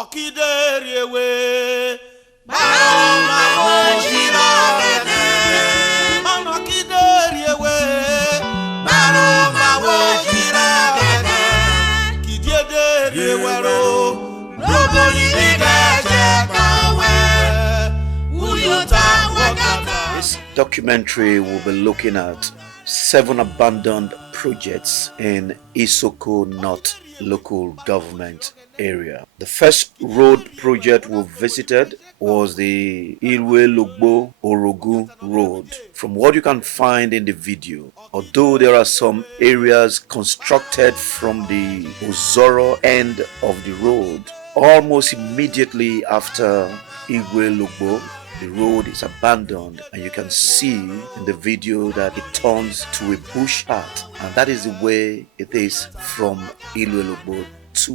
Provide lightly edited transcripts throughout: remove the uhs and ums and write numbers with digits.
This documentary will be looking at 7 abandoned projects in Isoko North local government area. The first road project we visited was the Owhelogbo Orogun road. From what you can find in the video, although there are some areas constructed from the Ozoro end of the road, almost immediately after Owhelogbo, the road is abandoned, and you can see in the video that it turns to a bush path, and that is the way it is from Owhelogbo to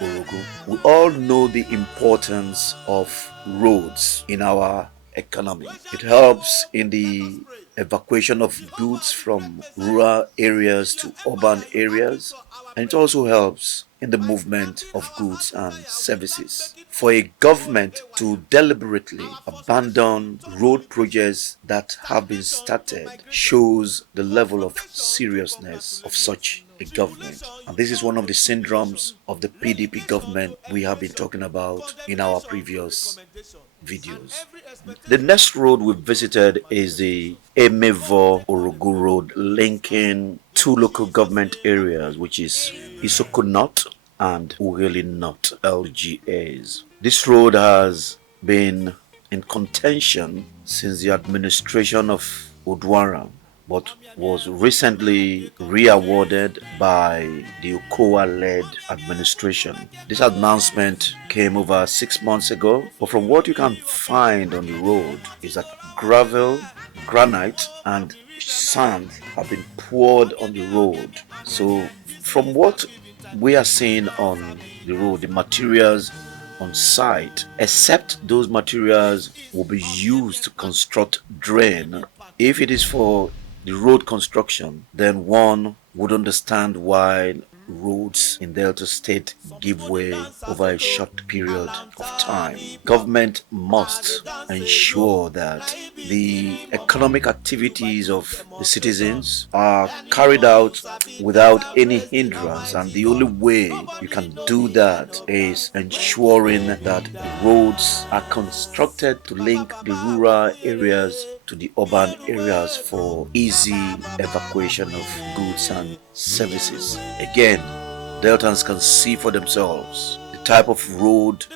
Orogun. We all know the importance of roads in our economy. It helps in the evacuation of goods from rural areas to urban areas, and it also helps in the movement of goods and services. For a government to deliberately abandon road projects that have been started shows the level of seriousness of such a government. And this is one of the syndromes of the PDP government we have been talking about in our previous videos. The next road we visited is the Emevor Orogun road, linking 2 local government areas, which is Isoko North and Ughelli North LGAs. This road has been in contention since the administration of Oduara, but was recently re-awarded by the PDP-led administration. This announcement came over 6 months ago, but from what you can find on the road is that gravel, granite and sand have been poured on the road. So from what we are seeing on the road, the materials on site, except those materials will be used to construct drain. If it is for the road construction, then one would understand why roads in Delta State give way over a short period of time. Government must ensure that the economic activities of the citizens are carried out without any hindrance, and the only way you can do that is ensuring that roads are constructed to link the rural areas to the urban areas for easy evacuation of goods and services. Again, Deltans can see for themselves the type of road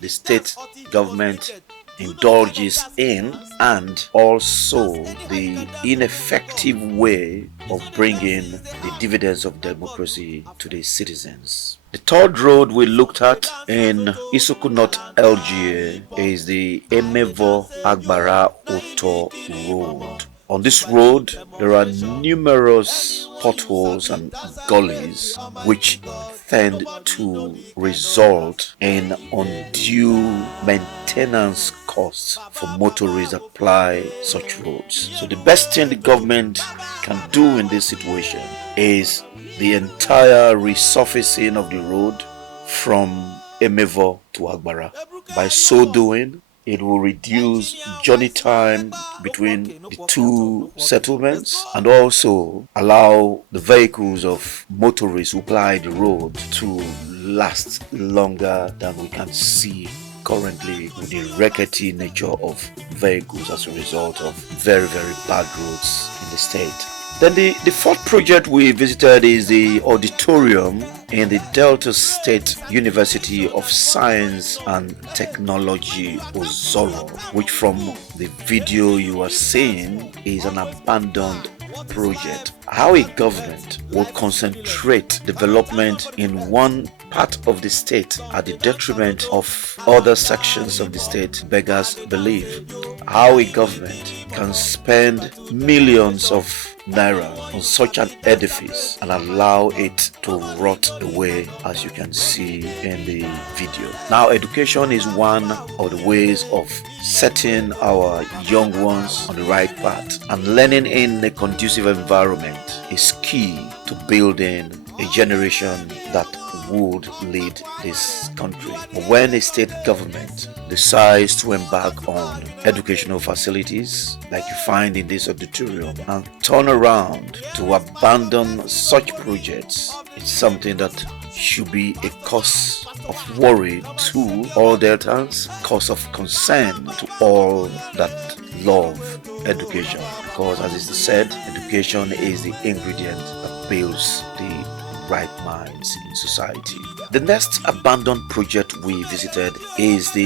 the state government indulges in, and also the ineffective way of bringing the dividends of democracy to the citizens. The third road we looked at in Isoko North LGA is the Emevor Agbarha-Otor road. On this road, there are numerous potholes and gullies which tend to result in undue maintenance costs for motorists that apply such roads. So the best thing the government can do in this situation is the entire resurfacing of the road from Emevor to Agbarha. By so doing, it will reduce journey time between the 2 settlements and also allow the vehicles of motorists who ply the road to last longer than we can see currently with the rickety nature of vehicles as a result of very, very bad roads in the state. Then the fourth project we visited is the Auditorium in the Delta State University of Science and Technology, Ozoro, which from the video you are seeing is an abandoned project. How a government will concentrate development in one part of the state at the detriment of other sections of the state beggars belief. How a government can spend millions of naira on such an edifice and allow it to rot away, as you can see in the video. Now, education is one of the ways of setting our young ones on the right path, and learning in a conducive environment is key to building a generation that would lead this country. When a state government decides to embark on educational facilities like you find in this auditorium and turn around to abandon such projects, it's something that should be a cause of worry to all Deltans, cause of concern to all that love education, because as is said, education is the ingredient that builds the right minds in society. The next abandoned project we visited is the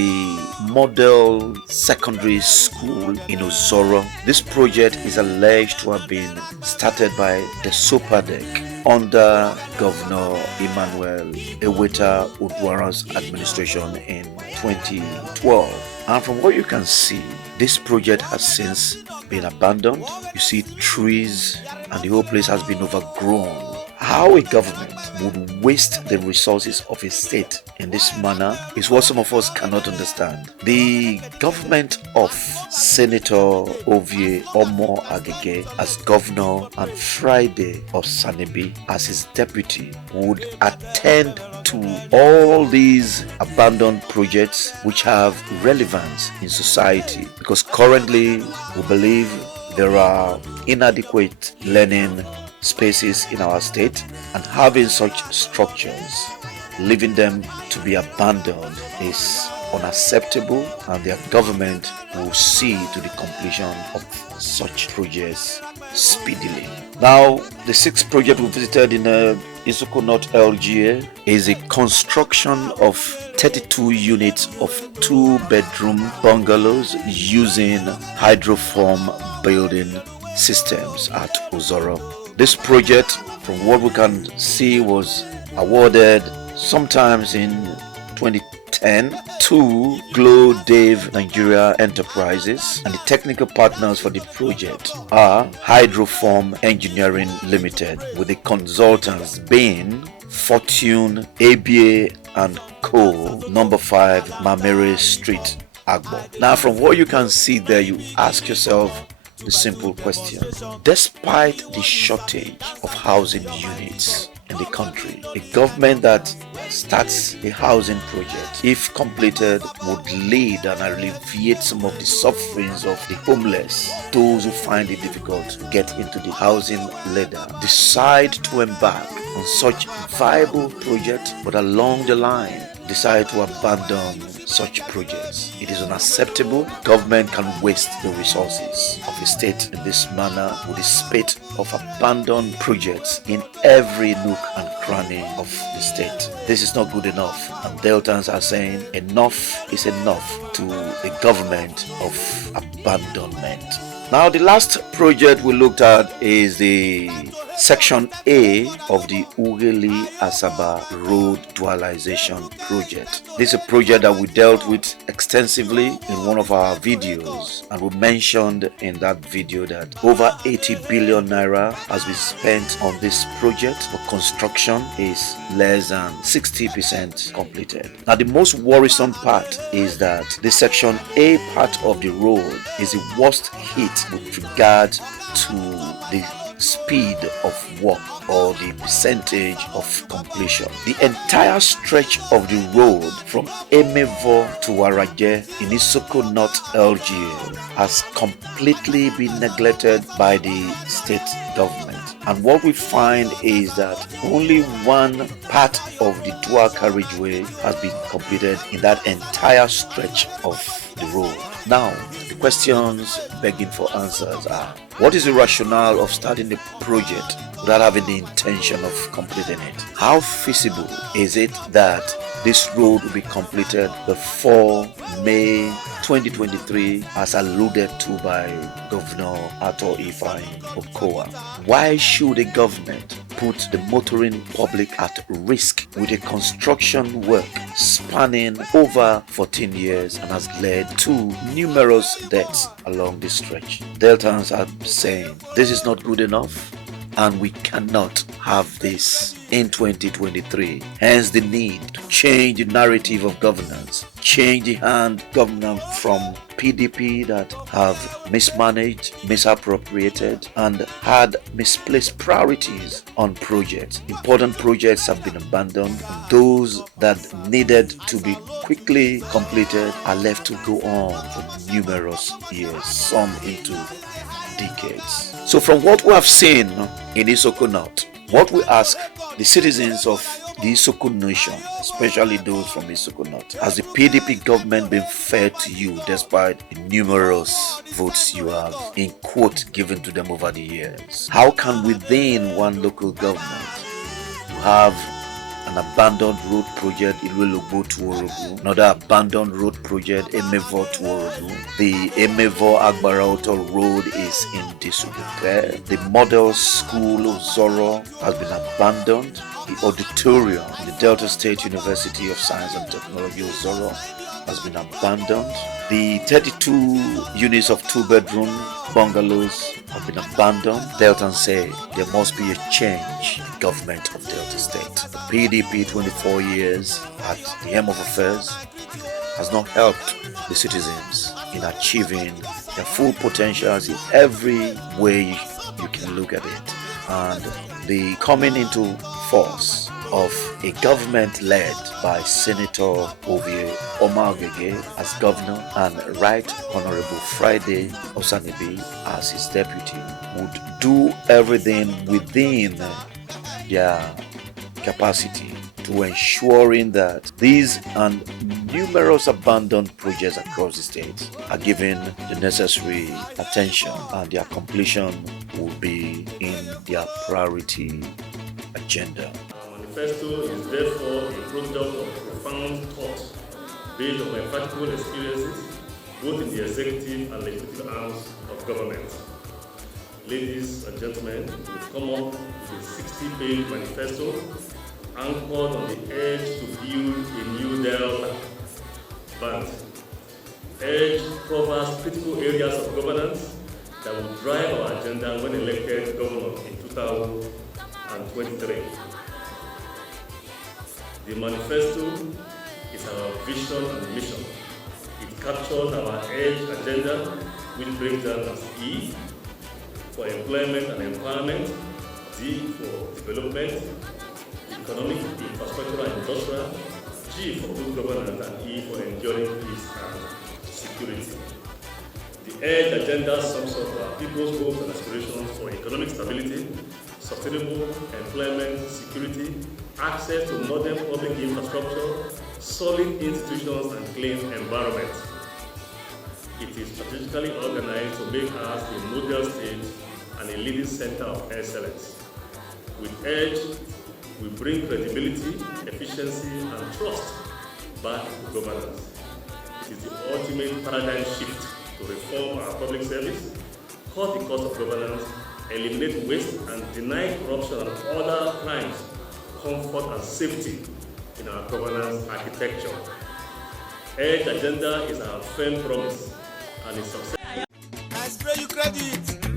Model Secondary School in Ozoro. This project is alleged to have been started by DESOPADEC under Governor Emmanuel Eweta Udwara's administration in 2012. And from what you can see, this project has since been abandoned. You see trees and the whole place has been overgrown. How a government would waste the resources of a state in this manner is what some of us cannot understand. The government of Senator Owhelogbo as governor and Friday of Sanebi as his deputy would attend to all these abandoned projects which have relevance in society, because currently we believe there are inadequate learning spaces in our state, and having such structures, leaving them to be abandoned is unacceptable, and their government will see to the completion of such projects speedily. Now, the sixth project we visited in Isoko North LGA is a construction of 32 units of 2-bedroom bungalows using Hydraform building systems at Ozoro. This project, from what we can see, was awarded sometimes in 2010 to Glow Dave Nigeria Enterprises, and the technical partners for the project are Hydraform Engineering Limited, with the consultants being Fortune ABA and Co. number 5 Mamere Street, Agbarha. Now, from what you can see there, you ask yourself the simple question: despite the shortage of housing units in the country, a government that starts a housing project, if completed, would lead and alleviate some of the sufferings of the homeless, those who find it difficult to get into the housing ladder, decide to embark on such viable project, but along the line decide to abandon such projects. It is unacceptable. Government can waste the resources of the state in this manner with the spate of abandoned projects in every nook and cranny of the state. This is not good enough, and Deltans are saying enough is enough to the government of abandonment. Now, the last project we looked at is the Section A of the Ughelli-Asaba Road Dualisation project. This is a project that we dealt with extensively in one of our videos, and we mentioned in that video that over 80 billion naira has been spent on this project, but construction is less than 60% completed. Now, the most worrisome part is that the Section A part of the road is the worst hit with regard to the speed of work or the percentage of completion. The entire stretch of the road from Emevor to Aradhe in Isoko North LGA has completely been neglected by the state government. And what we find is that only one part of the dual carriageway has been completed in that entire stretch of the road. Now, the questions begging for answers are: what is the rationale of starting the project without having the intention of completing it? How feasible is it that this road will be completed before May 2023, as alluded to by Governor Arthur Okowa? Why should a government put the motoring public at risk with a construction work spanning over 14 years and has led to numerous deaths along this stretch? Deltans are saying this is not good enough, and we cannot have this in 2023. Hence the need to change the narrative of governance, change the hand governance from PDP that have mismanaged, misappropriated, and had misplaced priorities on projects. Important projects have been abandoned. Those that needed to be quickly completed are left to go on for numerous years, some into decades. So from what we have seen in Isoko North, what we ask the citizens of the Isoko nation, especially those from Isoko North, has the PDP government been fair to you despite the numerous votes you have in quote given to them over the years? How can within one local government you have an abandoned road project Owhelogbo to Orogun, another abandoned road project Emevor to Orogun, the Emevor Agbarha-Otor road is in disrepair, the model school Ozoro has been abandoned, the auditorium in the Delta State University of Science and Technology Ozoro has been abandoned, the 32 units of 2-bedroom bungalows have been abandoned. Delta say there must be a change in government of Delta State. The PDP 24 years at the helm of affairs has not helped the citizens in achieving their full potentials in every way you can look at it. And the coming into force of a government led by Senator Omagege as governor and Right Honorable Friday Osanibi as his deputy would do everything within their capacity to ensuring that these and numerous abandoned projects across the state are given the necessary attention and their completion will be in their priority agenda. Our manifesto is therefore a product of profound thought based on my practical experiences both in the executive and legislative arms of government. Ladies and gentlemen, we've come up with a 60-page manifesto anchored on the edge to build a new Delta. But edge covers critical areas of governance that will drive our agenda when elected governor in 2023. The manifesto is our vision and mission. It captures our edge agenda, which breaks down as E for employment and empowerment, D for development, economic, infrastructural and industrial, G for good governance, and E for enduring peace and security. The EDGE agenda sums up our people's hopes and aspirations for economic stability, sustainable employment, security, access to modern public infrastructure, solid institutions, and clean environment. It is strategically organized to make us a model state and a leading center of excellence. With EDGE, we bring credibility, efficiency, and trust back to governance. It is the ultimate paradigm shift to reform our public service, cut the cost of governance, eliminate waste, and deny corruption and other crimes, comfort and safety in our governance architecture. EDGE agenda is our firm promise and its success. I spray you credit.